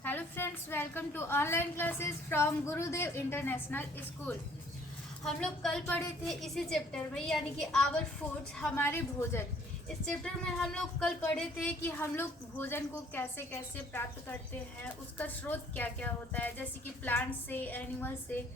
Hello friends, welcome to online classes from Gurudev international school. हम लोग कल पढ़े थे इसी चैप्टर में, यानी कि आवर फूड्स, हमारे भोजन। इस चैप्टर में हम लोग कल पढ़े थे कि हम लोग भोजन को कैसे कैसे प्राप्त करते हैं, उसका स्रोत क्या क्या होता है, जैसे कि प्लांट से, एनिमल से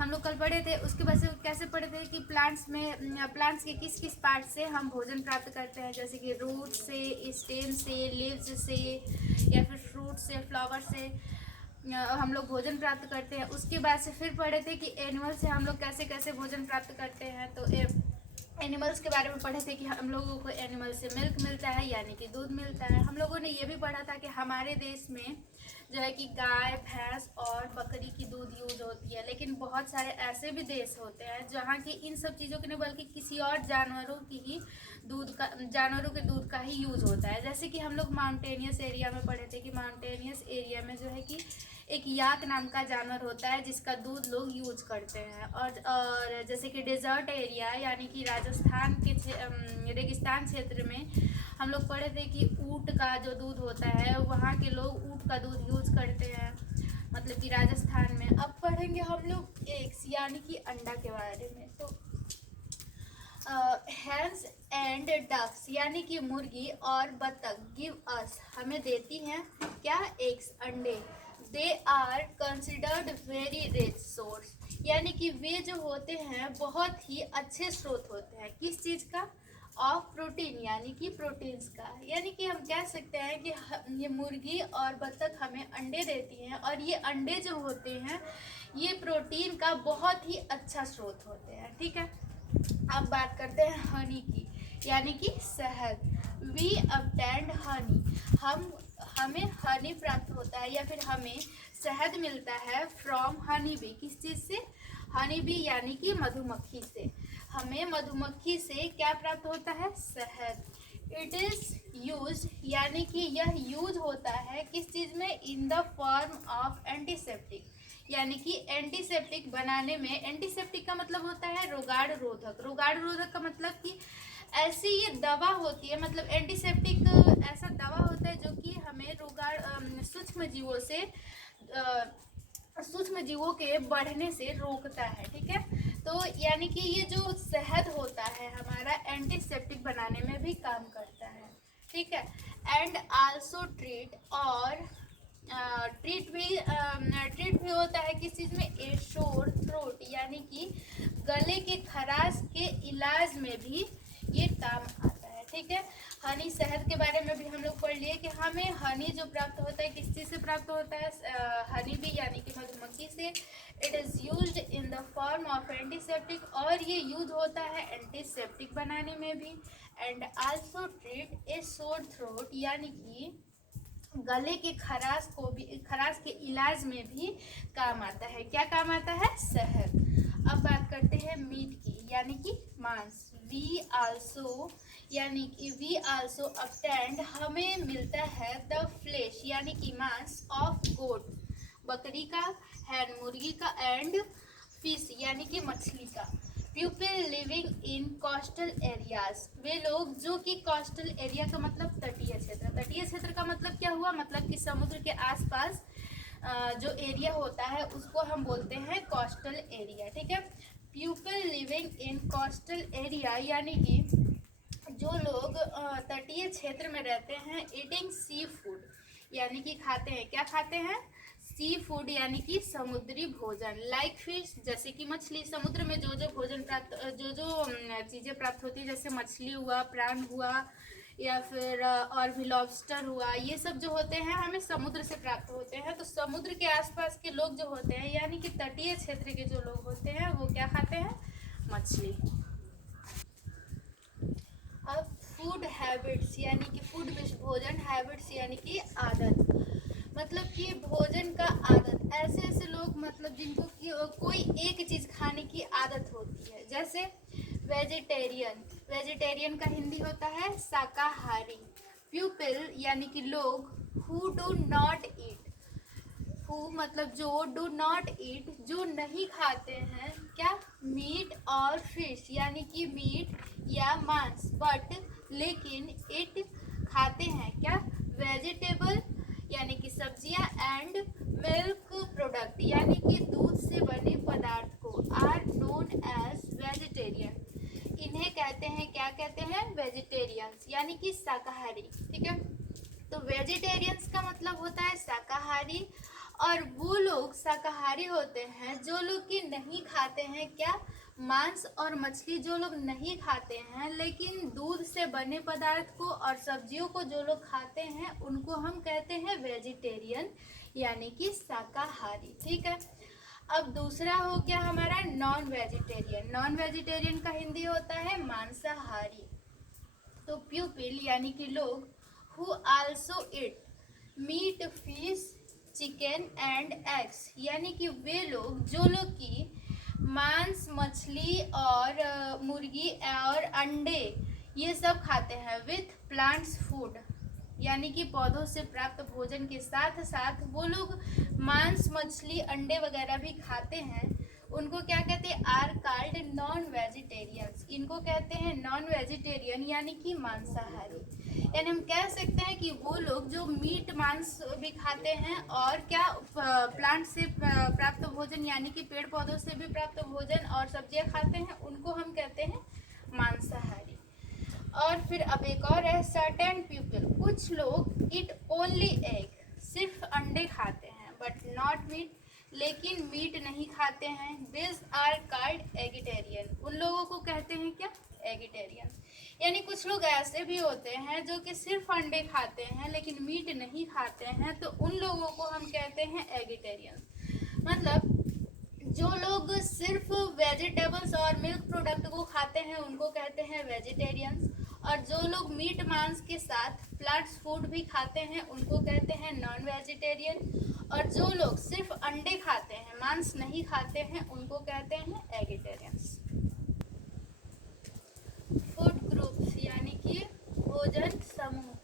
हम लोग कल पढ़े थे। उसके बाद से कैसे पढ़े थे कि प्लांट्स के किस किस पार्ट से हम भोजन प्राप्त करते हैं, जैसे कि रूट से, स्टेम से, लीव्स से, या फिर फ्रूट से, फ्लावर से हम लोग भोजन प्राप्त करते हैं। उसके बाद से फिर पढ़े थे कि एनिमल से हम लोग कैसे कैसे भोजन प्राप्त करते हैं। तो एनिमल्स के बारे में पढ़े थे कि हम लोगों को एनिमल से मिल्क मिलता है, यानी कि दूध मिलता है। हम लोगों ने ये भी पढ़ा था कि हमारे देश में जो है कि गाय, भैंस और बकरी की दूध यूज होती है, लेकिन बहुत सारे ऐसे भी देश होते हैं जहाँ की इन सब चीज़ों की नहीं बल्कि किसी और जानवरों के दूध का ही यूज होता है। जैसे कि हम लोग माउंटेनियस एरिया में पढ़े थे कि माउंटेनियस एरिया में जो है कि एक याक नाम का जानवर होता है जिसका दूध लोग यूज करते हैं। और जैसे कि डेजर्ट एरिया, यानी कि राजस्थान के रेगिस्तान क्षेत्र में हम लोग पढ़े थे कि ऊँट का जो दूध होता है, वहाँ के लोग ऊँट का दूध यूज करते हैं, मतलब कि राजस्थान में। अब पढ़ेंगे हम लोग एग्स, यानी कि अंडा के बारे में। तो हैंस एंड डक्स, यानी कि मुर्गी और बतख, गिव अस, हमें देती हैं क्या? एग्स, अंडे। They are considered very rich source, यानी कि वे जो होते हैं बहुत ही अच्छे स्रोत होते हैं। किस चीज़ का? ऑफ प्रोटीन, यानी कि प्रोटीन्स का। यानी कि हम कह सकते हैं कि ये मुर्गी और बतख हमें अंडे देती हैं, और ये अंडे जो होते हैं ये प्रोटीन का बहुत ही अच्छा स्रोत होते हैं। ठीक है, अब बात करते हैं हनी की, यानी कि शहद। वी obtained हनी, हमें हनी प्राप्त होता है या फिर हमें शहद मिलता है फ्रॉम हनी बी। किस चीज़ से? हनी बी, यानी कि मधुमक्खी से। हमें मधुमक्खी से क्या प्राप्त होता है? शहद। इट इज यूज, यानी कि यह यूज होता है किस चीज़ में? In the form of antiseptic, यानी कि एंटीसेप्टिक बनाने में। एंटीसेप्टिक का मतलब होता है रोगाण रोधक। रोगाण रोधक का मतलब कि ऐसी ये दवा होती है, मतलब एंटीसेप्टिक ऐसा दवा होता है जो कि हमें रोगाण सूक्ष्म जीवों के बढ़ने से रोकता है। ठीक है, तो यानी कि ये जो शहद होता है हमारा एंटीसेप्टिक बनाने में भी काम करता है। ठीक है, एंड आल्सो ट्रीट, और ट्रीट भी होता है किस चीज़ में? ए शोर थ्रोट, यानी कि गले के खराश के इलाज में भी ये काम आता है। ठीक है, हनी, शहद के बारे में भी हम लोग पढ़ लिए कि हमें हनी जो प्राप्त होता है किस चीज़ से प्राप्त होता है? हनी भी, यानी कि मधुमक्खी से। It is used in the form of antiseptic, और ये यूज होता है एंटीसेप्टिक बनाने में भी। And also treat a sore throat, यानी कि गले के खराश के इलाज में भी काम आता है। क्या काम आता है? शहद। अब बात करते हैं मीट की, यानी कि मांस। वी आल्सो, यानी कि वी आल्सो obtained, हमें मिलता है द फ्लेश, यानी कि मांस, ऑफ गोट, बकरी का, हैन, मुर्गी का, एंड फिश, यानी कि मछली का। People living in coastal areas, वे लोग जो कि कोस्टल एरिया का मतलब तटीय क्षेत्र। तटीय क्षेत्र का मतलब क्या हुआ? मतलब कि समुद्र के आसपास जो एरिया होता है उसको हम बोलते हैं कोस्टल एरिया। ठीक है, people living in coastal area, यानी कि जो लोग तटीय क्षेत्र में रहते हैं। ईटिंग सी फूड, यानी कि खाते हैं, क्या खाते हैं? सी फूड, यानी कि समुद्री भोजन। लाइक फिश, जैसे कि मछली। समुद्र में जो जो भोजन प्राप्त, जो जो चीज़ें प्राप्त होती है, जैसे मछली हुआ, प्राण हुआ, या फिर और भी लॉबस्टर हुआ, ये सब जो होते हैं हमें समुद्र से प्राप्त होते हैं। तो समुद्र के आसपास के लोग जो होते हैं, यानी कि तटीय क्षेत्र के जो लोग होते हैं, वो क्या खाते हैं? मछली। अब फूड हैबिट्स, यानी कि फूड भोजन, हैबिट्स यानी कि आदत, मतलब कि भोजन का आदत। ऐसे ऐसे लोग, मतलब जिनको कि कोई एक चीज़ खाने की आदत होती है, जैसे वेजिटेरियन। वेजिटेरियन का हिंदी होता है शाकाहारी। प्यूपिल, यानी कि लोग। Who do not eat, who मतलब जो, डू नॉट ईट, जो नहीं खाते हैं क्या? मीट और फिश, यानी कि मीट या मांस, बट लेकिन इट खाते हैं क्या? वेजिटेबल, यानी कि सब्जियां, एंड मिल्क प्रोडक्ट यानी कि दूध से बने पदार्थ को आर नोन एज वेजिटेरियन। इन्हें कहते हैं, क्या कहते हैं? वेजिटेरियंस यानी कि शाकाहारी। ठीक है, तो वेजिटेरियंस का मतलब होता है शाकाहारी, और वो लोग शाकाहारी होते हैं जो लोग कि नहीं खाते हैं क्या? मांस और मछली जो लोग नहीं खाते हैं, लेकिन दूध से बने पदार्थ को और सब्जियों को जो लोग खाते हैं उनको हम कहते हैं वेजिटेरियन यानी कि शाकाहारी। ठीक है, अब दूसरा हो गया हमारा नॉन वेजिटेरियन। नॉन वेजिटेरियन का हिंदी होता है मांसाहारी। तो प्यूपिल यानी कि लोग who also eat meat, fish, chicken and eggs यानी कि वे लोग जो लोग की मांस, मछली और मुर्गी और अंडे ये सब खाते हैं, विथ प्लांट्स फूड यानी कि पौधों से प्राप्त भोजन के साथ साथ वो लोग मांस, मछली, अंडे वगैरह भी खाते हैं, उनको क्या कहते हैं? Are called non vegetarians. इनको कहते हैं नॉन वेजिटेरियन यानी कि मांसाहारी। यानी हम कह सकते हैं कि वो लोग जो मीट, मांस भी खाते हैं और क्या प्लांट से प्राप्त भोजन यानी कि पेड़ पौधों से भी प्राप्त भोजन और सब्जियां खाते हैं, उनको हम कहते हैं मांसाहारी। और फिर अब एक और है सर्टेन पीपल, कुछ लोग इट ओनली एग, सिर्फ अंडे खाते हैं, बट नॉट मीट, लेकिन मीट नहीं खाते हैं। This are called eggitarian. उन लोगों को कहते हैं क्या? एगिटेरियन। यानी कुछ लोग ऐसे भी होते हैं जो कि सिर्फ अंडे खाते हैं लेकिन मीट नहीं खाते हैं, तो उन लोगों को हम कहते हैं एगिटेरियन। मतलब जो लोग सिर्फ वेजिटेबल्स और मिल्क प्रोडक्ट को खाते हैं उनको कहते हैं वेजिटेरियंस, और जो लोग मीट, मांस के साथ प्लांट्स फूड भी खाते हैं उनको कहते हैं नॉन वेजिटेरियन, और जो लोग सिर्फ अंडे खाते हैं, मांस नहीं खाते हैं, उनको कहते हैं एगिटेरियंस। फूड ग्रुप्स यानी कि भोजन समूह।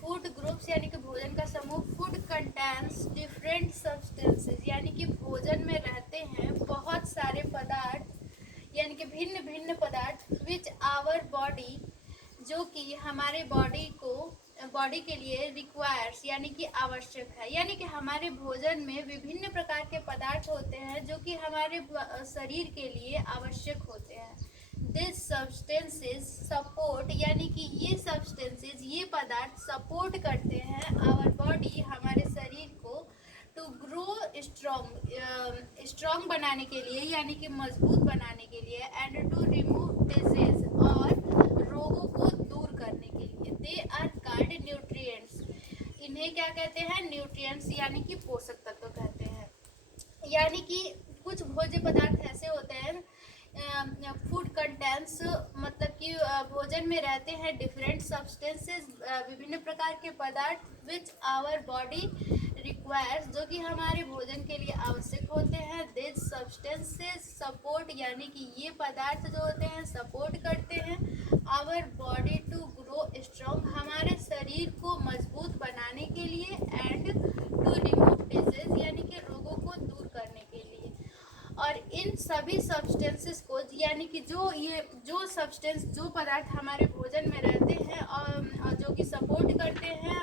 फूड ग्रुप्स यानी कि भोजन का समूह। फूड कंटेन्स डिफरेंट सब्सटेंसेस यानी कि भोजन में रहते हैं बहुत सारे पदार्थ यानी कि भिन्न भिन्न पदार्थ, विच आवर बॉडी जो कि हमारे बॉडी के लिए रिक्वायर्स यानी कि आवश्यक है। यानी कि हमारे भोजन में विभिन्न प्रकार के पदार्थ होते हैं जो कि हमारे शरीर के लिए आवश्यक होते हैं। दिस सब्सटेंसेस सपोर्ट यानी कि ये सब्सटेंसेस, ये पदार्थ सपोर्ट करते हैं आवर बॉडी, हमारे शरीर को, टू ग्रो स्ट्रॉन्ग बनाने के लिए यानी कि मजबूत बनाने के लिए, एंड टू रिमूव डिजीज और रोगों को दूर करने के लिए। They are called nutrients. इन्हें क्या कहते हैं? न्यूट्रिएंट्स यानी कि पोषक तत्व कहते हैं। यानी कि कुछ भोज्य पदार्थ ऐसे होते हैं, फूड कंटेंट्स मतलब कि भोजन में रहते हैं डिफरेंट सब्सटेंसेस, विभिन्न प्रकार के पदार्थ, विच आवर बॉडी रिक्वायर्स जो कि हमारे भोजन के लिए आवश्यक होते हैं। दिस सब्सटेंसेस सपोर्ट यानी कि ये पदार्थ जो होते हैं सपोर्ट करते हैं our body to grow strong, हमारे शरीर को मजबूत बनाने के लिए, एंड टू रिमूव डिजीज यानी कि रोगों को दूर करने के लिए। और इन सभी सब्सटेंसेस को यानी कि जो सब्सटेंस, जो पदार्थ हमारे भोजन में रहते हैं और जो कि सपोर्ट करते हैं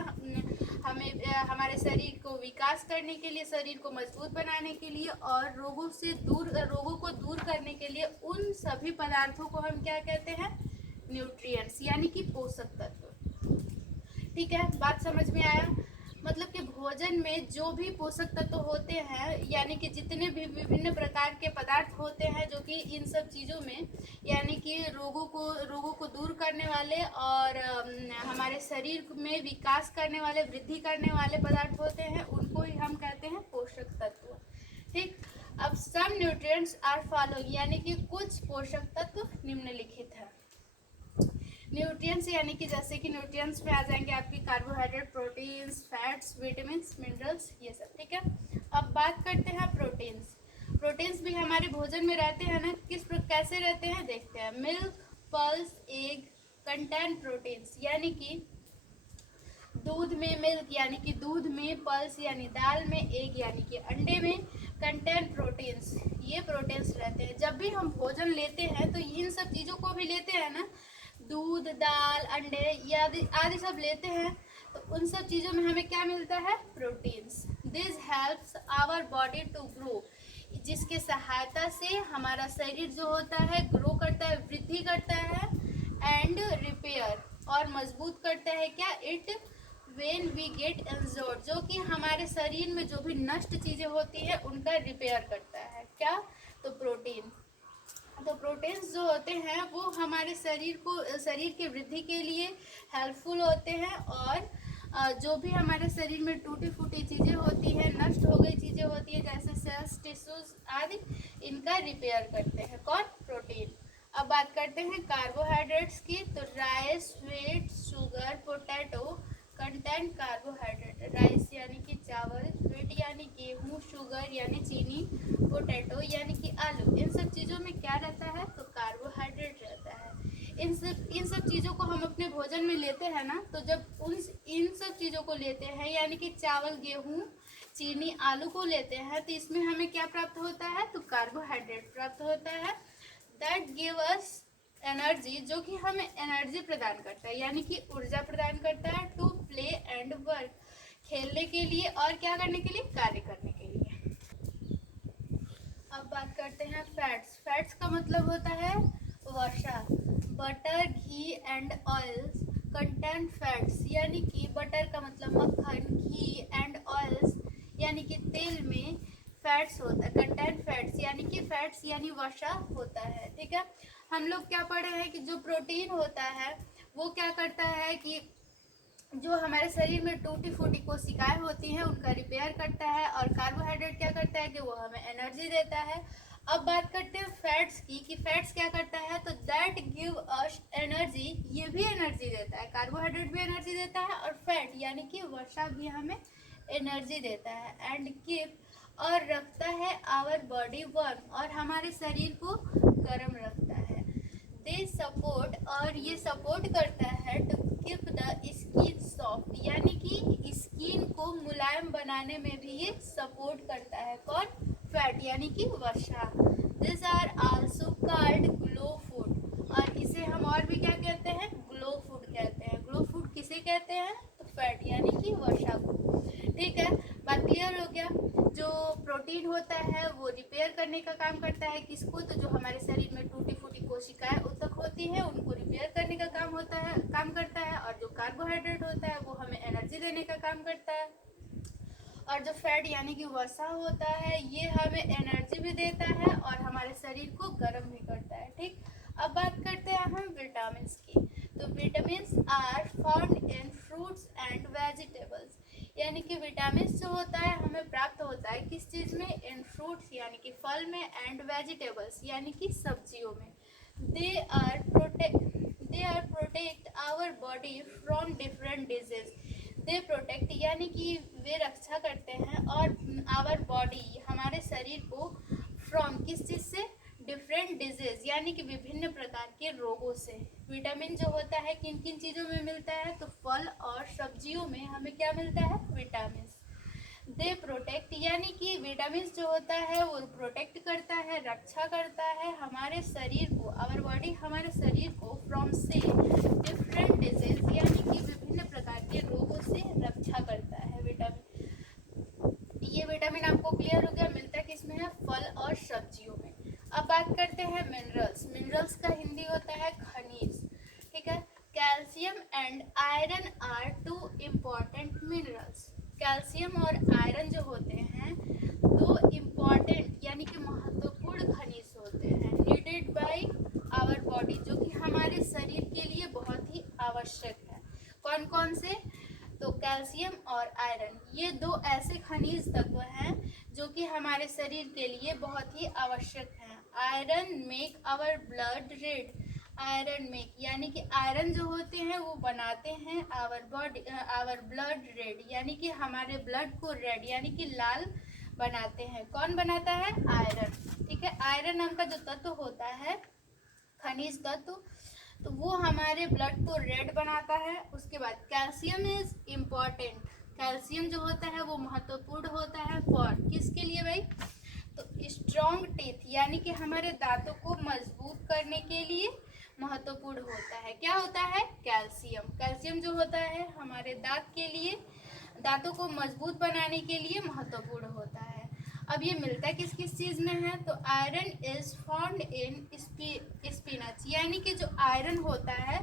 हमें, हमारे शरीर को विकास करने के लिए, शरीर को मजबूत बनाने के लिए और रोगों को दूर करने के लिए, उन सभी पदार्थों को हम क्या कहते हैं? न्यूट्रिएंट्स यानी कि पोषक तत्व। ठीक है, बात समझ में आया? मतलब कि भोजन में जो भी पोषक तत्व होते हैं यानी कि जितने भी विभिन्न प्रकार के पदार्थ होते हैं जो कि इन सब चीज़ों में यानी कि रोगों को दूर करने वाले और हमारे शरीर में विकास करने वाले, वृद्धि करने वाले पदार्थ होते हैं, उनको ही हम कहते हैं पोषक तत्व। ठीक, अब सम न्यूट्रिएंट्स आर फॉलोइंग यानी कि कुछ पोषक तत्व निम्नलिखित है। न्यूट्रिएंट्स यानी कि जैसे कि न्यूट्रिएंट्स में आ जाएंगे आपकी carbohydrate, proteins, fats, vitamins, minerals, ये सब। ठीक है, अब बात करते हैं प्रोटीन्स। प्रोटीन्स भी हमारे भोजन में रहते हैं ना, कैसे रहते हैं देखते हैं। Milk, pulse, egg contain proteins यानी कि दूध में मिल्क यानी कि दूध में, पल्स यानी दाल में, एग यानी कि अंडे में कंटेन प्रोटीन्स, ये प्रोटीन्स रहते हैं। जब भी हम भोजन लेते हैं तो इन सब चीज़ों को भी लेते हैं ना, दूध, दाल, अंडे आदि सब लेते हैं, तो उन सब चीज़ों में हमें क्या मिलता है? Proteins. This helps our body to grow, जिसके सहायता से हमारा शरीर जो होता है ग्रो करता है, वृद्धि करता है, एंड रिपेयर, और मजबूत करता है क्या? It when we get injured, जो कि हमारे शरीर में जो भी नष्ट चीज़ें होती है उनका रिपेयर करता है। क्या? तो प्रोटीन। तो प्रोटीन्स जो होते हैं वो हमारे शरीर के वृद्धि के लिए हेल्पफुल होते हैं, और जो भी हमारे शरीर में टूटी फूटी चीज़ें होती हैं, नष्ट हो गई चीज़ें होती हैं, जैसे सेल्स, टिश्यूज आदि, इनका रिपेयर करते हैं कौन? प्रोटीन। अब बात करते हैं कार्बोहाइड्रेट्स की। तो rice, wheat, sugar, potato contain carbohydrate. Rice यानी कि चावल, व्हीट यानी गेहूँ, शुगर यानी चीनी, पोटैटो यानी कि आलू, इन सब चीज़ों में क्या रहता है? तो कार्बोहाइड्रेट रहता है। इन सब चीज़ों को हम अपने भोजन में लेते हैं ना, तो जब इन सब चीज़ों को लेते हैं, यानी कि चावल, गेहूँ, चीनी, आलू को लेते हैं, तो इसमें हमें क्या प्राप्त होता है? तो कार्बोहाइड्रेट प्राप्त होता है। दैट गिव अस एनर्जी, जो कि हमें एनर्जी प्रदान करता है, यानी कि ऊर्जा प्रदान करता है। टू प्ले एंड वर्क, खेलने के लिए और क्या करने के लिए? कार्य करने के लिए। अब बात करते हैं फैट्स। फैट्स का मतलब होता है वसा। Butter, ghee and oils contain fats, यानी कि बटर का मतलब मक्खन, घी एंड ऑयल्स यानी कि तेल में फैट्स होता है, कंटेन फैट्स यानी कि फैट्स यानी वसा होता है। ठीक है, हम लोग क्या पढ़े हैं कि जो प्रोटीन होता है वो क्या करता है कि जो हमारे शरीर में टूटी फूटी कोशिकाएं होती हैं उनका रिपेयर करता है, और कार्बोहाइड्रेट क्या करता है कि वो हमें एनर्जी देता है। अब बात करते हैं फैट्स की कि फैट्स क्या करता है? तो दैट गिव अस एनर्जी, ये भी एनर्जी देता है, कार्बोहाइड्रेट भी एनर्जी देता है, और फैट यानी कि वसा भी हमें एनर्जी देता है। एंड कीप, और रखता है आवर बॉडी वार्म, और हमारे शरीर को गर्म रखता है। दे सपोर्ट, और ये सपोर्ट करता है to keep the skin soft, यानी कि स्किन को मुलायम बनाने में भी ये सपोर्ट करता है कौन? फैट यानी कि वसा। This are also called glow food, और इसे हम और भी क्या कहते हैं? ग्लो फूड कहते हैं। ग्लो फूड किसे कहते हैं? तो फैट यानी कि वसा को। ठीक है, बात क्लियर हो गया। जो प्रोटीन होता है वो रिपेयर करने का काम करता है किसको? तो जो हमारे शरीर में टूटी फूटी कोशिकाएं उत्तक होती है उनको रिपेयर करने का काम करता है, और जो कार्बोहाइड्रेट होता है वो हमें एनर्जी देने का काम करता है, और जो फैट यानी कि वसा होता है ये हमें एनर्जी भी देता है और हमारे शरीर को गर्म भी करता है। ठीक, अब बात करते हैं हम विटामिन की। तो vitamin are found in fruits and vegetables, यानी कि विटामिन जो होता है हमें प्राप्त होता है किस चीज़ में? इन फ्रूट्स यानी कि फल में, एंड वेजिटेबल्स यानी कि सब्जियों में। They are protect our body from different disease. They protect यानी कि वे रक्षा करते हैं, और आवर बॉडी हमारे शरीर को फ्रॉम किस चीज़ से? डिफरेंट डिजीज यानी कि विभिन्न प्रकार के रोगों से। विटामिन जो होता है किन किन चीज़ों में मिलता है? तो फल और सब्जियों में हमें क्या मिलता है? विटामिन। दे प्रोटेक्ट यानी कि विटामिन जो होता है वो प्रोटेक्ट करता है, रक्षा करता है हमारे शरीर को, आवर बॉडी हमारे शरीर को फ्रॉम से डिफरेंट डिजीज यानी कि विभिन्न प्रकार के रोगों से रक्षा करता है विटामिन। ये विटामिन आपको क्लियर हो गया, मिलता किसमें है? फल और सब्जियों में। अब बात करते हैं मिनरल्स। मिनरल्स का हिंदी होता है खनिज। ठीक है, calcium and iron are two important minerals. Calcium और आयरन जो होते हैं दो इम्पॉर्टेंट यानी कि महत्वपूर्ण खनिज होते हैं, नीडेड बाय आवर बॉडी, जो कि हमारे शरीर के लिए बहुत ही आवश्यक है। कौन कौन से? तो कैल्शियम और आयरन, ये दो ऐसे खनिज तत्व हैं जो कि हमारे शरीर के लिए बहुत ही आवश्यक हैं। Iron make our blood red, iron make यानी कि आयरन जो होते हैं वो बनाते हैं आवर ब्लड रेड, यानी कि हमारे ब्लड को रेड यानी कि लाल बनाते हैं। कौन बनाता है? आयरन। ठीक है, आयरन नाम का जो तत्व होता है, खनिज तत्व, तो वो हमारे ब्लड को रेड बनाता है। उसके बाद कैल्शियम इज इम्पॉर्टेंट, कैल्शियम जो होता है वो महत्वपूर्ण होता है फॉर किसके लिए भाई? तो स्ट्रॉन्ग टीथ यानी कि हमारे दांतों को मजबूत करने के लिए महत्वपूर्ण होता है। क्या होता है? कैल्शियम। कैल्शियम जो होता है हमारे दांत के लिए, दांतों को मजबूत बनाने के लिए महत्वपूर्ण होता है। अब ये मिलता किस किस चीज में है? तो iron is found in spinach, यानी कि जो आयरन होता है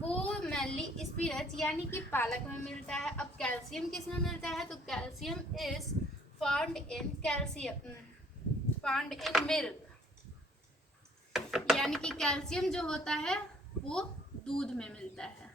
वो मेनली स्पिनच यानी कि पालक में मिलता है। अब कैल्शियम किस में मिलता है? तो calcium is found in milk, यानी कि कैल्शियम जो होता है वो दूध में मिलता है।